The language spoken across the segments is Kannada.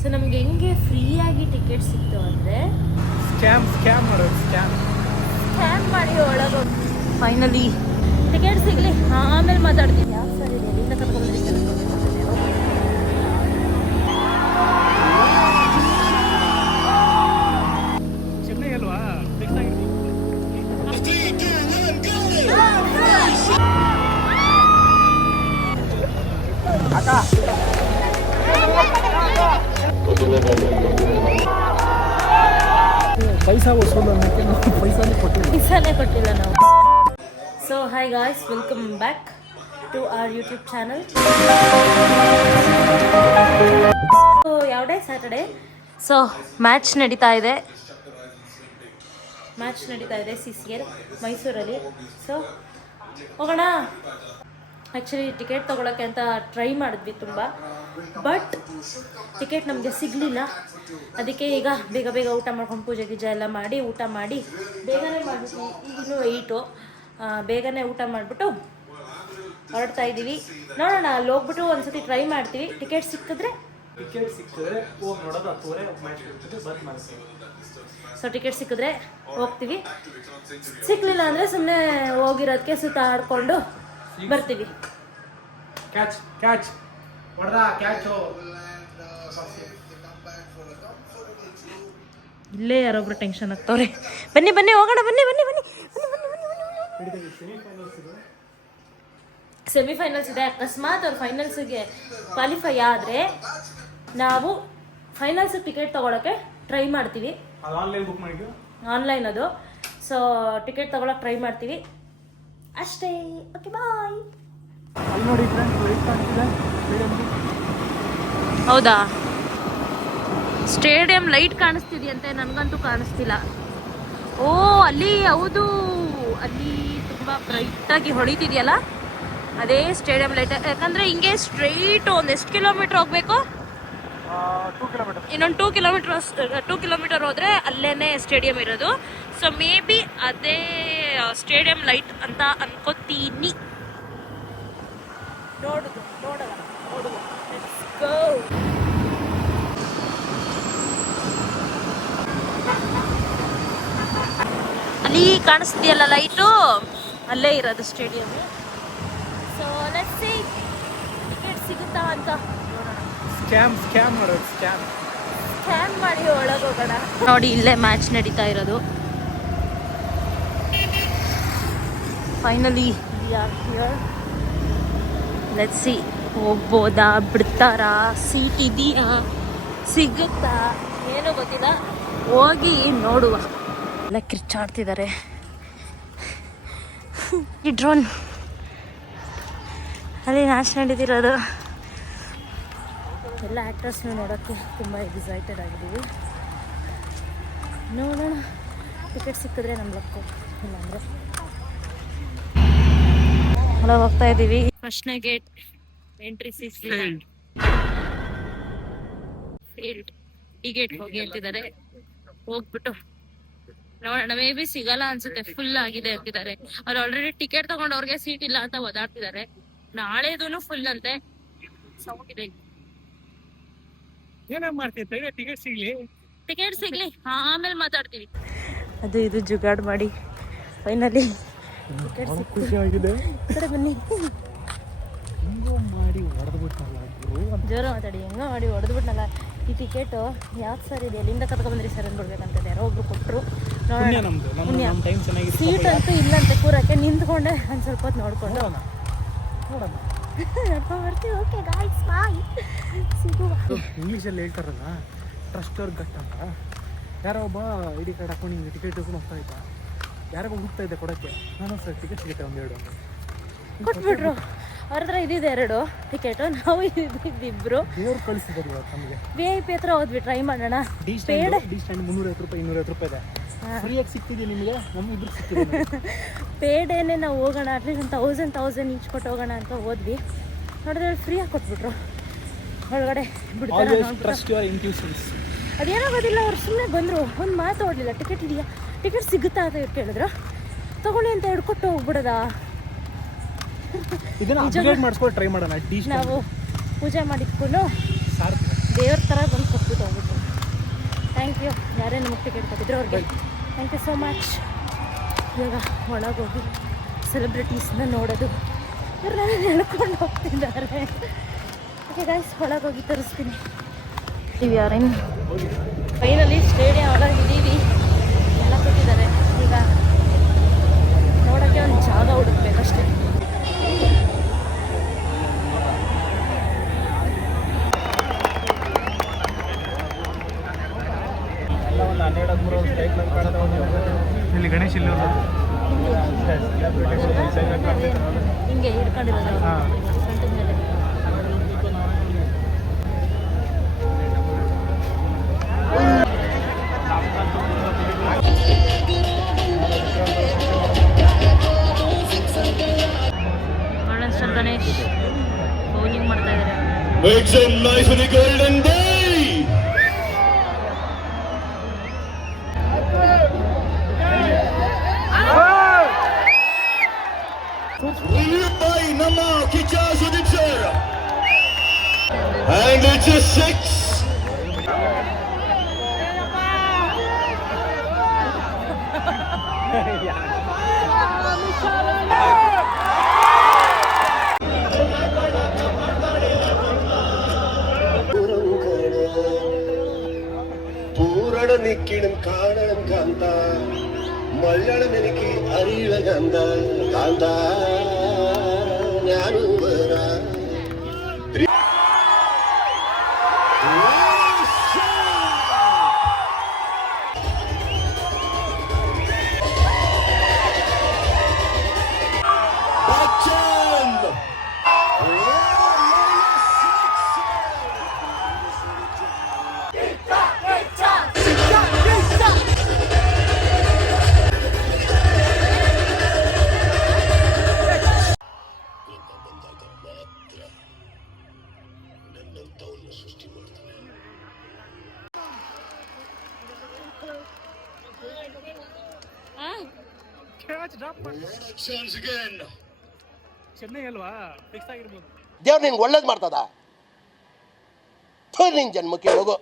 ಸೊ ನಮ್ಗೆ ಹೆಂಗೆ ಫ್ರೀಯಾಗಿ ಟಿಕೆಟ್ ಸಿಕ್ತು ಅಂದರೆ ಸ್ಕ್ಯಾಮ್ ಮಾಡೋದು ಸ್ಕ್ಯಾನ್ ಮಾಡಿ ಒಳಗೆ ಫೈನಲಿ ಟಿಕೆಟ್ ಸಿಗಲಿ ಆಮೇಲೆ ಮಾತಾಡ್ತೀನಿ. ಯಾವ ಸರ್ ಇದೆ ಎಲ್ಲಿಂದ ಕರ್ಕೊಂಡ್ಬಂದಿರ್ತಾರೆ ಚೆನ್ನೈ ಅಲ್ವಾ ಫಿಕ್ಸ್ ಆಗಿರ್ತೀವಿ. ಪೈಸಾ ವಸೂಲು ಅನ್ನೋಕ್ಕೆ ನಾವು ಪೈಸಾನೇ ಕೊಟ್ಟಿಲ್ಲ ನಾವು. So hi guys, welcome back to our YouTube channel. So ಯಾವುದೇ ಸ್ಯಾಟರ್ಡೆ ಸೊ ಮ್ಯಾಚ್ ನಡೀತಾ ಇದೆ CCL ಮೈಸೂರಲ್ಲಿ. ಸೊ ಹೋಗೋಣ. ಆ್ಯಕ್ಚುಲಿ ಟಿಕೆಟ್ ತೊಗೊಳಕ್ಕೆ ಅಂತ ಟ್ರೈ ಮಾಡಿದ್ವಿ ತುಂಬ, ಬಟ್ ಟಿಕೆಟ್ ನಮಗೆ ಸಿಗಲಿಲ್ಲ. ಅದಕ್ಕೆ ಈಗ ಬೇಗ ಊಟ ಮಾಡ್ಕೊಂಡು ಪೂಜೆ ಗೀಜೆ ಎಲ್ಲ ಮಾಡಿ ಊಟ ಮಾಡಿ ಬೇಗನೆ ಮಾಡಿದ್ವಿ. ಈಗಿನ್ನೂ 8 ಬೇಗನೆ ಊಟ ಮಾಡಿಬಿಟ್ಟು ಹೊರಡ್ತಾ ಇದ್ದೀವಿ. ನೋಡೋಣ, ಅಲ್ಲಿ ಹೋಗ್ಬಿಟ್ಟು ಒಂದ್ಸತಿ ಟ್ರೈ ಮಾಡ್ತೀವಿ. ಟಿಕೆಟ್ ಸಿಕ್ಕಿದ್ರೆ ಹೋಗಿ ನೋಡೋದು. ಸೊ ಟಿಕೆಟ್ ಸಿಕ್ಕಿದ್ರೆ ಹೋಗ್ತೀವಿ, ಸಿಕ್ಕಲಿಲ್ಲ ಅಂದರೆ ಸುಮ್ಮನೆ ಹೋಗಿರೋದಕ್ಕೆ ಸುತ್ತಾಡ್ಕೊಂಡು ಬರ್ತೀವಿ. ಕ್ಯಾಚ್ ಇಲ್ಲೇ ಯಾರೊಬ್ರು ಟೆನ್ಷನ್ ಆಗ್ತವ್ರೆ. ಬನ್ನಿ ಹೋಗೋಣ. ಬನ್ನಿ ಸೆಮಿಫೈನಲ್ಸ್ ಇದೆ. ಅಕಸ್ಮಾತ್ ಅವ್ರು ಫೈನಲ್ಸ್ಗೆ ಕ್ವಾಲಿಫೈ ಆದರೆ ನಾವು ಫೈನಲ್ಸಿಗೆ ಟಿಕೆಟ್ ತೊಗೊಳಕ್ಕೆ ಟ್ರೈ ಮಾಡ್ತೀವಿ. ಆನ್ಲೈನ್ ಅದು. ಸೊ ಟಿಕೆಟ್ ತೊಗೊಳಕ್ಕೆ ಟ್ರೈ ಮಾಡ್ತೀವಿ ಅಷ್ಟೇ. ಓಕೆ, ಬಾಯ್. ಹೌದಾ, ಸ್ಟೇಡಿಯಂ ಲೈಟ್ ಕಾಣಿಸ್ತಿದೆಯಂತೆ, ನನಗಂತೂ ಕಾಣಿಸ್ತಿಲ್ಲ. ಓ, ಅಲ್ಲಿ ಹೌದು, ಅಲ್ಲಿ ತುಂಬ ಬ್ರೈಟಾಗಿ ಹೊಳಿತಿದೆಯಲ್ಲ, ಅದೇ ಸ್ಟೇಡಿಯಂ ಲೈಟ್. ಯಾಕಂದರೆ ಹಿಂಗೆ ಸ್ಟ್ರೈಟು ಎಷ್ಟು ಕಿಲೋಮೀಟ್ರ್ ಹೋಗ್ಬೇಕು? ಇನ್ನೊಂದು 2 ಕಿಲೋಮೀಟರ್ ಹೋದರೆ ಅಲ್ಲೇ ಸ್ಟೇಡಿಯಂ ಇರೋದು. ಸೊ ಮೇ ಬಿ ಅದೇ ಸ್ಟೇಡಿಯಂ ಲೈಟ್ ಅಂತ ಅನ್ಕೋತೀನಿ. ನೋಡುವ. Let's go. ಅಲ್ಲಿ ಕಾಣಿಸ್ತಿದೆಯಲ್ಲ ಲೈಟು, ಅಲ್ಲೇ ಇರೋದು stadium. So let's see ticket ಸಿಗುತ್ತಾ ಅಂತ ನೋಡೋಣ. ಸ್ಕ್ಯಾನ್ ಮಾಡಿ ಒಳಗೆ ಹೋಗೋಣ. ನೋಡಿ, ಇಲ್ಲೇ ಮ್ಯಾಚ್ ನಡೀತಾ ಇರೋದು. Finally we are here. Let's see, ಹೋಗ್ಬೋದಾ, ಬಿಡ್ತಾರಾ, ಸೀಟ್ ಇದೆಯಾ, ಸಿಗುತ್ತಾ, ಏನೂ ಗೊತ್ತಿಲ್ಲ. ಹೋಗಿ ನೋಡುವ. ಎಲ್ಲ ಕಿರ್ಚಾಡ್ತಿದ್ದಾರೆ. ಈ ಡ್ರೋನ್ ಅಲ್ಲಿ ಮ್ಯಾಚ್ ನಡೀತಿರೋದು. ಎಲ್ಲ ಆ್ಯಕ್ಟರ್ಸ್ನ ನೋಡೋಕ್ಕೆ ತುಂಬ ಎಕ್ಸೈಟೆಡ್ ಆಗಿದ್ದೀವಿ. ನೋಡೋಣ, ಟಿಕೆಟ್ ಸಿಕ್ಕಿದ್ರೆ ನಮ್ಮ ಲಕ್ಕು, ಇಲ್ಲಾಂದರೆ ಅಲ್ಲ ಹೋಗ್ತಾ ಇದ್ದೀವಿ. ಫಸ್ಟ್ನೇ ಗೇಟ್ ಎಂಟ್ರಿ ಫೀಲ್ಡ್. ಈ ಗೇಟ್ ಹೋಗಿ ಅಂತಿದ್ದಾರೆ. ಹೋಗ್ಬಿಟ್ಟು ನೋಡೋಣ. ಮೇ ಬಿ ಸಿಗಲ್ಲ ಅನ್ಸುತ್ತೆ, ಫುಲ್ ಆಗಿದೆ ಅಂತಿದ್ದಾರೆ. ಅವ್ರು ಆಲ್ರೆಡಿ ಟಿಕೆಟ್ ತಗೊಂಡು ಅವ್ರಿಗೆ ಸೀಟ್ ಇಲ್ಲ ಅಂತ ಓದಾಡ್ತಿದ್ದಾರೆ. ನಾಳೆದೂ ಫುಲ್ ಅಂತೆ. ಸೌಂಡ್ ಇದೆ. ಟಿಕೆಟ್ ಸಿಗ್ಲಿ ಆಮೇಲೆ ಮಾತಾಡ್ತೀವಿ. ಅದು ಇದು ಜುಗಾಡ್ ಮಾಡಿ ಫೈನಲಿ ಖುಷಿ ಆಗಿದೆ. ಬನ್ನಿ, ಜೋರ ಮಾತಾಡಿ. ಹೆಂಗೋ ಮಾಡಿ ಹೊಡೆದ್ಬಿಟ್ನಲ್ಲ. ಈ ಟಿಕೆಟು ಯಾಕೆ ಸರ್ ಇದೆ ಎಲ್ಲಿಂದ ಕರ್ಕೊಂಡ್ಬಂದ್ರಿ ಸರ್ ಅಂದ್ಬಿಡ್ಬೇಕಂತ ಯಾರೋ ಒಬ್ರು ಕೊಟ್ಟರು. ಸೀಟ್ ಅಂತೂ ಇಲ್ಲಂತೆ ಕೂರಕ್ಕೆ. ನಿಂತ್ಕೊಂಡೆ ಒಂದು ಸ್ವಲ್ಪ ಹೊತ್ತು ನೋಡ್ಕೊಂಡು ಬರ್ತೀವಿ. ಓಕೆ ಗಾಯ್ಸ್, ಬಾಯ್, ಸಿಗುವ. ಇಂಗ್ಲೀಷಲ್ಲಿ ಹೇಳ್ತಾರಲ್ಲ, ಟ್ರಸ್ಟ್ ಅವ್ರ ಗಟ್ ಅಂತ. ಯಾರೋ ಒಬ್ಬ ಐಡಿ ಕಾರ್ಡ್ ಹಾಕೊಂಡು ಹಿಂಗೆ ಟಿಕೆಟ್ ತಗೊಂಡು ಹೋಗ್ತಾ ಇದ್ದ. ಯಾರಿಗೋ ಹುಡ್ತಾ ಇದ್ದೆ ಕೊಡೋಕ್ಕೆ. ನಾನು ಸರ್ ಟಿಕೆಟ್ ಸಿಗುತ್ತೆ 1-2 ಕೊಟ್ಬಿಟ್ರು. ಅವ್ರ ಹತ್ರ ಇದ್ದಿದ್ದು 2 ಟಿಕೆಟು, ನಾವು ಇದ್ದಿಬ್ರು. ದೇವ್ರು ಕಳಿಸಿದ್ರು ನಮಗೆ. VIP ಹತ್ರ ಹೋದ್ವಿ, ಟ್ರೈ ಮಾಡೋಣ. ಡಿ ಸ್ಟ್ಯಾಂಡ್ 350 ರೂಪಾಯಿ 250 ರೂಪಾಯಿ ಇದೆ. ಫ್ರೀಯಾಗಿ ಸಿಕ್ತಿದೆ ನಿಮಗೆ, ನಮ್ಮಿಬ್ರು ಸಿಕ್ತಿದೆ. ಪೇಡೇನೆ ನಾವು ಹೋಗೋಣ, ಅಟ್ಲೀಸ್ಟ್ 1000 ಈಚ್ ಕೊಟ್ಟು ಹೋಗೋಣ ಅಂತ ಹೋದ್ವಿ. ನೋಡಿದ್ರೆ ಫ್ರೀಯಾಗಿ ಕೊಟ್ಬಿಟ್ರು. ಒಳಗಡೆ ಬಿಡ್ತಾರೆ. ಅದೇನೋ ಗೊತ್ತಿಲ್ಲ, ಅವ್ರು ಸುಮ್ಮನೆ ಬಂದರು, ಒಂದು ಮಾತು ಓಡಲಿಲ್ಲ. ಟಿಕೆಟ್ ಇದೆಯಾ, ಟಿಕೆಟ್ ಸಿಗುತ್ತಾ ಅಂತ ಇವ್ರು ಕೇಳಿದ್ರು. ತಗೊಳ್ಳಿ ಅಂತ ಹಿಡ್ಕೊಟ್ಟು ಹೋಗ್ಬಿಡೋದ. ನಾವು ಪೂಜೆ ಮಾಡಿಟ್ಕೊಂಡು ದೇವ್ರ ಥರ ಬಂದು ಕೊಟ್ಬಿಟ್ಟು ಥ್ಯಾಂಕ್ ಯು ಯಾರೇ ನಮಗೆ ಟಿಕೆಟ್ ಕೊಟ್ಟಿದ್ರು ಅವ್ರಿಗೆ ಥ್ಯಾಂಕ್ ಯು ಸೋ ಮಚ್. ಇವಾಗ ಒಳಗೋಗಿ ಸೆಲೆಬ್ರಿಟೀಸ್ನ ನೋಡೋದು. ಇವ್ರು ಹೇಳ್ಕೊಂಡು ಹೋಗ್ತಿದ್ದಾರೆ. ಓಕೆ ಗೈಸ್, ಒಳಗೋಗಿ ತರಿಸ್ತೀನಿ. ಯಾರೇನು ಫೈನಲಿ ಸ್ಟೇಡಿಯಂ ಒಳಗಿದ್ದೀವಿ. ಎಲ್ಲ ಕೊಟ್ಟಿದ್ದಾರೆ. ಈಗ ನೋಡೋಕ್ಕೆ ಒಂದು ಜಾಗ ಹುಡುಕ್ಬೇಕಷ್ಟೇ. ಇಲ್ಲಿ ಗಣೇಶ್ ಇಲ್ಲಿ ಹಿಂಗೆ ಹಿಡ್ಕೊಂಡಿರೋದು ಸೊಂಟದ ಮೇಲೆ. ಗಣೇಶ್ ಬೌಲಿಂಗ್ ಮಾಡ್ತಾ ಇದ್ದಾರೆ. ನಮ್ಮ Kiccha Sudeep sir and it's a 6. പൂരട നിക്കിടും കാണണം കാന്ത മല്ലണം എനിക്ക് അറിയുക കാന്ത കാന്ത ഞാനും വരാ. ಚೆನ್ನೈ ಅಲ್ವಾ, ಫಿಕ್ಸ್ ಆಗಿರ್ಬೋದು. ದೇವ್ರು ನಿನ್ಗೆ ಒಳ್ಳೇದು ಮಾಡ್ತದ. ನಿನ್ ಜನ್ಮಕ್ಕೆ ಹೋಗೋ.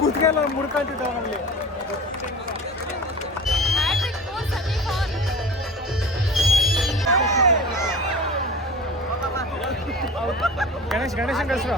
ಕೂತ್ಗೆಲ್ಲ ಮುಡ್ಕೊಂತಿದ್ದಾವ ನಮಗೆ. ಗಣೇಶನ್ ಕಳಿಸ್ರು.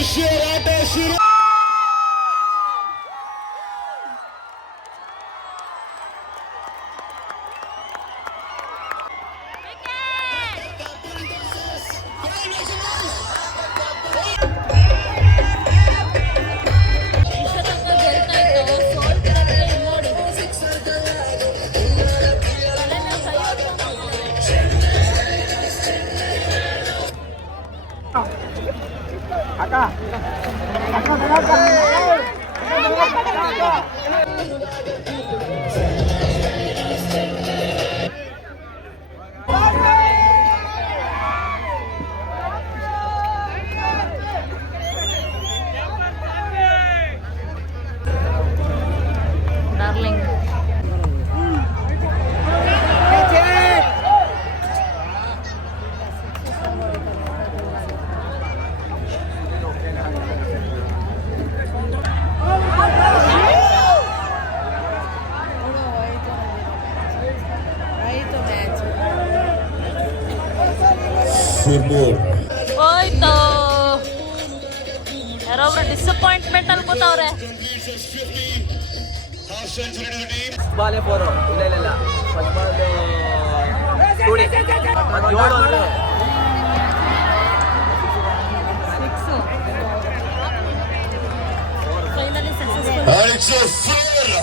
ಉಷರಾಟ ಶುರು. ಡಾರ್ಲಿಂಗ್ ಹೋಯ್ತು. ಯಾರೊಬ್ರು ಡಿಸಪಾಯಿಂಟ್ಮೆಂಟ್ ಅನ್ಕೋತಾವ್ರೆ. ಬಾಲೆ 4 ಇಲ್ಲ first ball 2 finally successful. And it's a four.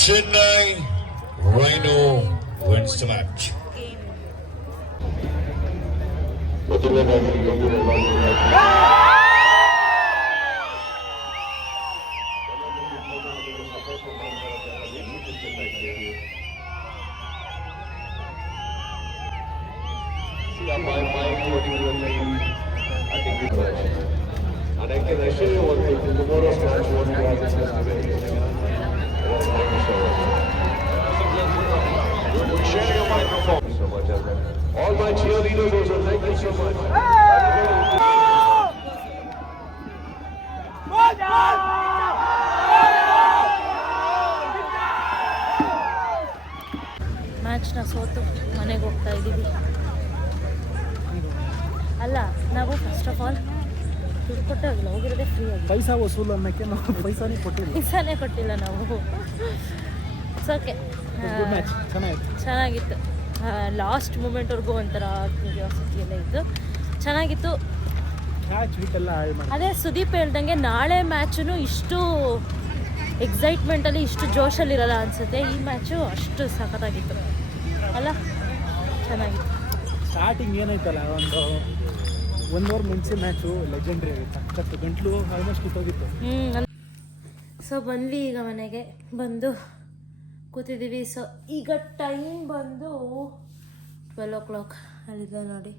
Chennai Rhino wins the match. And I can assure you one thing, tomorrow's match won't be as exciting. Share your microphone. So much as well. All my cheerleaders also, thank you so much. ಮ್ಯಾಚ್ನ ಸೋತು ಮನೆಗೆ ಹೋಗ್ತಾ ಇದ್ದೀವಿ. ಅಲ್ಲ, ನಾವು ಫಸ್ಟ್ ಆಫ್ ಆಲ್ ದುಡ್ಡು ಕೊಟ್ಟೆ ಹೋಗಿಲ್ಲ, ಹೋಗಿರೋದೇ ಫ್ರೀ ಆಗಿ. ಪೈಸಾ ವಸೂಲು ಅನ್ನೋಕ್ಕೆ ನಾವು ಪೈಸಾನೇ ಕೊಟ್ಟಿಲ್ಲ. ಪೈಸಾನೇ ಕೊಟ್ಟಿಲ್ಲ ನಾವು. ಓಕೆ, ಚೆನ್ನಾಗಿತ್ತು. ಲಾಸ್ಟ್ ಮೂಮೆಂಟ್ವರೆಗೂ ಒಂಥರ ಕ್ಯೂರಿಯಾಸಿಟಿ ಎಲ್ಲ ಇತ್ತು, ಚೆನ್ನಾಗಿತ್ತು. ಅದೇ ಸುದೀಪ್ ಹೇಳ್ದಂಗೆ ನಾಳೆ ಮ್ಯಾಚು ಇಷ್ಟು ಎಕ್ಸೈಟ್ಮೆಂಟಲ್ಲಿ ಇಷ್ಟು ಜೋಶಲ್ಲಿರಲ್ಲ ಅನಿಸುತ್ತೆ. ಈ ಮ್ಯಾಚು ಅಷ್ಟು ಸಖತ್ತಾಗಿತ್ತು ಅಲ್ಲ, ಚೆನ್ನಾಗಿತ್ತು. ಸ್ಟಾರ್ಟಿಂಗ್ ಏನಾಯ್ತಲ್ಲ, ಒಂದು 1 ಅವರ್ ಮುಂಚೆ ಮ್ಯಾಚು ಲೆಜೆಂಡ್ರಿ ಆಗಿತ್ತು. ಸಖತ್ತು ಗಂಟ್ಲು ಆಲ್ಮೋಸ್ಟ್ ಕಿತ್ತೋಗಿತ್ತು. ಸೊ ಬಂದ್ವಿ, ಈಗ ಮನೆಗೆ ಬಂದು ಕೂತಿದ್ದೀವಿ. ಸೊ ಈಗ ಟೈಮ್ ಬಂದು 12 o'clock ಅಲ್ಲಿದೆ ನೋಡಿ,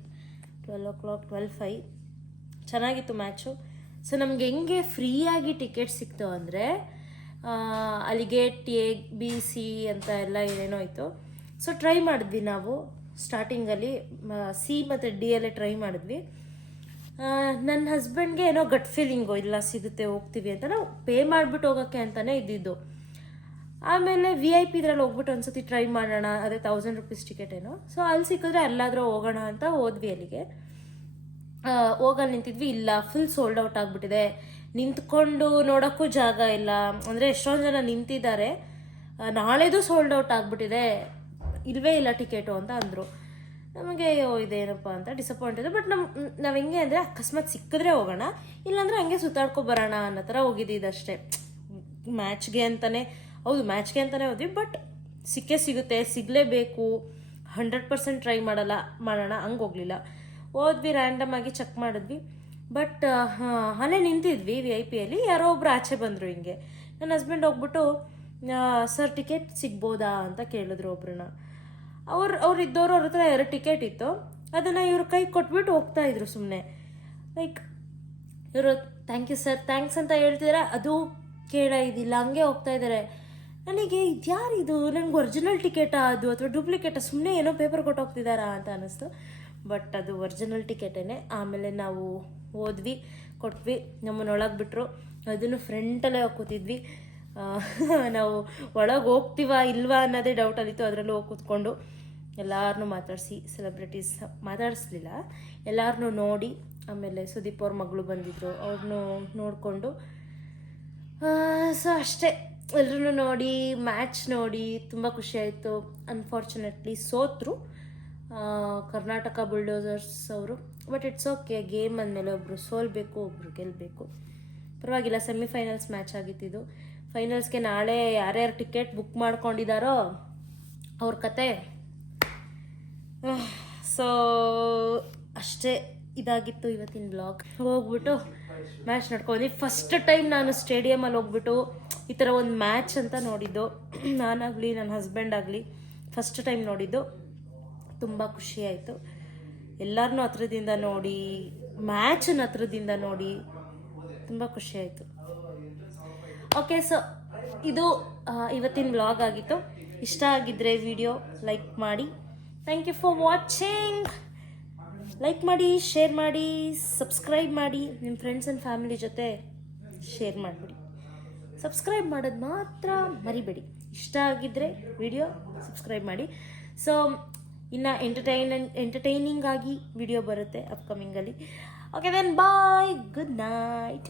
12 o'clock, 12:05. ಚೆನ್ನಾಗಿತ್ತು ಮ್ಯಾಚು. ಸೊ ನಮ್ಗೆ ಹೆಂಗೆ ಫ್ರೀಯಾಗಿ ಟಿಕೆಟ್ ಸಿಕ್ತು ಅಂದರೆ, ಅಲ್ಲಿ ಗೇಟ್ A, B, C ಅಂತ ಎಲ್ಲ ಏನೇನೋ ಇತ್ತು. ಸೊ ಟ್ರೈ ಮಾಡಿದ್ವಿ ನಾವು ಸ್ಟಾರ್ಟಿಂಗಲ್ಲಿ C ಮತ್ತು D ಅಲ್ಲೇ ಟ್ರೈ ಮಾಡಿದ್ವಿ. ನನ್ನ ಹಸ್ಬೆಂಡ್ಗೆ ಏನೋ ಗಟ್ ಫೀಲಿಂಗು, ಇಲ್ಲ ಸಿಗುತ್ತೆ ಹೋಗ್ತೀವಿ ಅಂತ. ನಾವು ಪೇ ಮಾಡಿಬಿಟ್ಟು ಹೋಗೋಕ್ಕೆ ಅಂತಲೇ ಇದ್ದಿದ್ದು. ಆಮೇಲೆ VIP ಇದ್ರಲ್ಲಿ ಹೋಗ್ಬಿಟ್ಟು ಒಂದ್ಸತಿ ಟ್ರೈ ಮಾಡೋಣ, ಅದೇ 1000 rupees ಟಿಕೆಟ್ ಏನೋ. ಸೊ ಅಲ್ಲಿ ಸಿಕ್ಕಿದ್ರೆ ಎಲ್ಲಾದರೂ ಹೋಗೋಣ ಅಂತ ಹೋದ್ವಿ. ಅಲ್ಲಿಗೆ ಹೋಗಲ್ಲಿ ನಿಂತಿದ್ವಿ, ಇಲ್ಲ ಫುಲ್ ಸೋಲ್ಡ್ ಔಟ್ ಆಗಿಬಿಟ್ಟಿದೆ, ನಿಂತ್ಕೊಂಡು ನೋಡೋಕ್ಕೂ ಜಾಗ ಇಲ್ಲ. ಅಂದರೆ ಎಷ್ಟೊಂದು ಜನ ನಿಂತಿದ್ದಾರೆ, ನಾಳೆದು ಸೋಲ್ಡ್ ಔಟ್ ಆಗಿಬಿಟ್ಟಿದೆ, ಇಲ್ಲವೇ ಇಲ್ಲ ಟಿಕೆಟು ಅಂತ ಅಂದರು. ನಮಗೆ ಇದೇನಪ್ಪ ಅಂತ ಡಿಸಪಾಯಿಂಟ್ ಇದೆ. ಬಟ್ ನಾವು ಹೆಂಗೆ ಅಂದರೆ ಅಕಸ್ಮಾತ್ ಸಿಕ್ಕಿದ್ರೆ ಹೋಗೋಣ, ಇಲ್ಲಾಂದರೆ ಹಂಗೆ ಸುತ್ತಾಡ್ಕೊಬರೋಣ ಅನ್ನೋ ಥರ ಹೋಗಿದ್ದಿದ್ದಷ್ಟೇ. ಮ್ಯಾಚ್ಗೆ ಅಂತಲೇ, ಹೌದು ಮ್ಯಾಚ್ಗೆ ಅಂತಲೇ ಹೋದ್ವಿ, ಬಟ್ ಸಿಕ್ಕೇ ಸಿಗುತ್ತೆ, ಸಿಗಲೇಬೇಕು, 100% ಟ್ರೈ ಮಾಡೋಣ ಹಂಗೆ ಹೋಗಲಿಲ್ಲ. ಹೋದ್ವಿ, ರ್ಯಾಂಡಮ್ ಆಗಿ ಚೆಕ್ ಮಾಡಿದ್ವಿ. ಬಟ್ ಅಲ್ಲೇ ನಿಂತಿದ್ವಿ VIP ಯಾರೋ ಒಬ್ರು ಆಚೆ ಬಂದರು. ಹಿಂಗೆ ನನ್ನ ಹಸ್ಬೆಂಡ್ ಹೋಗ್ಬಿಟ್ಟು, ಸರ್ ಟಿಕೆಟ್ ಸಿಗ್ಬೋದಾ ಅಂತ ಕೇಳಿದ್ರು ಒಬ್ರನ್ನ. ಅವ್ರು ಇದ್ದವರು, ಅವ್ರ ಹತ್ರ 2 ಟಿಕೆಟ್ ಇತ್ತು. ಅದನ್ನು ಇವ್ರ ಕೈ ಕೊಟ್ಬಿಟ್ಟು ಹೋಗ್ತಾಯಿದ್ರು ಸುಮ್ಮನೆ. ಲೈಕ್ ಇವರು ಥ್ಯಾಂಕ್ ಯು ಸರ್, ಥ್ಯಾಂಕ್ಸ್ ಅಂತ ಹೇಳ್ತಿದ್ದಾರೆ, ಅದು ಕೇಳೋದಿಲ್ಲ, ಹಂಗೆ ಹೋಗ್ತಾ ಇದ್ದಾರೆ. ನನಗೆ ಇದ್ಯಾರಿದು, ನನಗೆ ಒರಿಜಿನಲ್ ಟಿಕೆಟಾ ಅದು ಅಥವಾ ಡೂಪ್ಲಿಕೇಟಾ, ಸುಮ್ಮನೆ ಏನೋ ಪೇಪರ್ ಕೊಟ್ಟು ಹೋಗ್ತಿದ್ದಾರಾ ಅಂತ ಅನ್ನಿಸ್ತು. ಬಟ್ ಅದು ಒರಿಜಿನಲ್ ಟಿಕೆಟೇ. ಆಮೇಲೆ ನಾವು ಹೋದ್ವಿ, ಕೊಟ್ವಿ, ನಮ್ಮನ್ನೊಳಗೆ ಬಿಟ್ಟರು. ಅದನ್ನು ಫ್ರಂಟಲ್ಲೇ ಹೋಗಿ ಕೂತಿದ್ವಿ. ನಾವು ಒಳಗೆ ಹೋಗ್ತೀವಾ ಇಲ್ವಾ ಅನ್ನೋದೇ ಡೌಟಲ್ಲಿತ್ತು. ಅದರಲ್ಲೂ ಹೋಗಿ ಕೂತ್ಕೊಂಡು ಎಲ್ಲರನ್ನೂ ಮಾತಾಡಿಸಿ, ಸೆಲೆಬ್ರಿಟೀಸ್ ಮಾತಾಡಿಸ್ಲಿಲ್ಲ, ಎಲ್ಲರನ್ನೂ ನೋಡಿ ಆಮೇಲೆ ಸುದೀಪ್ ಅವ್ರ ಮಗಳು ಬಂದಿದ್ದರು, ಅವ್ರನ್ನೂ ನೋಡಿಕೊಂಡು ಸೊ ಅಷ್ಟೇ. ಎಲ್ಲರೂ ನೋಡಿ ಮ್ಯಾಚ್ ನೋಡಿ ತುಂಬ ಖುಷಿಯಾಯಿತು. ಅನ್ಫಾರ್ಚುನೇಟ್ಲಿ ಸೋತರು ಕರ್ನಾಟಕ ಬುಲ್ಡೋಸರ್ಸ್ ಅವರು. ಬಟ್ ಇಟ್ಸ್ ಓಕೆ, ಗೇಮ್ ಅಂದಮೇಲೆ ಒಬ್ಬರು ಸೋಲ್ಬೇಕು, ಒಬ್ಬರು ಗೆಲ್ಲಬೇಕು, ಪರವಾಗಿಲ್ಲ. Semifinals match ಆಗಿತ್ತಿದ್ದು. ಫೈನಲ್ಸ್ಗೆ ನಾಳೆ ಯಾರ್ಯಾರು ಟಿಕೆಟ್ ಬುಕ್ ಮಾಡ್ಕೊಂಡಿದ್ದಾರೋ ಅವ್ರ ಕತೆ. ಸೊ ಅಷ್ಟೇ, ಇದಾಗಿತ್ತು ಇವತ್ತಿನ ಬ್ಲಾಗ್. ಹೋಗ್ಬಿಟ್ಟು ಮ್ಯಾಚ್ ನೋಡ್ಕೊಂಡು ಫಸ್ಟ್ ಟೈಮ್ ನಾನು ಸ್ಟೇಡಿಯಮಲ್ಲಿ ಹೋಗ್ಬಿಟ್ಟು ಈ ಥರ ಒಂದು ಮ್ಯಾಚ್ ಅಂತ ನೋಡಿದ್ದು. ನಾನಾಗಲಿ ನನ್ನ ಹಸ್ಬೆಂಡ್ ಆಗಲಿ ಫಸ್ಟ್ ಟೈಮ್ ನೋಡಿದ್ದು. ತುಂಬ ಖುಷಿಯಾಯಿತು. ಎಲ್ಲರನ್ನೂ ಹತ್ರದಿಂದ ನೋಡಿ, ಮ್ಯಾಚನ್ನು ಹತ್ರದಿಂದ ನೋಡಿ ತುಂಬ ಖುಷಿಯಾಯಿತು. ಓಕೆ, ಸೊ ಇದು ಇವತ್ತಿನ ಬ್ಲಾಗ್ ಆಗಿತ್ತು. ಇಷ್ಟ ಆಗಿದ್ದರೆ ವಿಡಿಯೋ ಲೈಕ್ ಮಾಡಿ. Thank you for watching. Like ಮಾಡಿ, ಶೇರ್ ಮಾಡಿ, ಸಬ್ಸ್ಕ್ರೈಬ್ ಮಾಡಿ. ನಿಮ್ಮ ಫ್ರೆಂಡ್ಸ್ ಆ್ಯಂಡ್ ಫ್ಯಾಮಿಲಿ ಜೊತೆ ಶೇರ್ ಮಾಡಿಬಿಡಿ. ಸಬ್ಸ್ಕ್ರೈಬ್ ಮಾಡೋದು ಮಾತ್ರ ಮರಿಬೇಡಿ. ಇಷ್ಟ ಆಗಿದ್ದರೆ ವಿಡಿಯೋ ಸಬ್ಸ್ಕ್ರೈಬ್ ಮಾಡಿ. ಸೊ ಇನ್ನು ಎಂಟರ್ಟೈನಿಂಗ್ ಆಗಿ ವಿಡಿಯೋ ಬರುತ್ತೆ ಅಪ್ಕಮಿಂಗಲ್ಲಿ. Okay then bye, good night.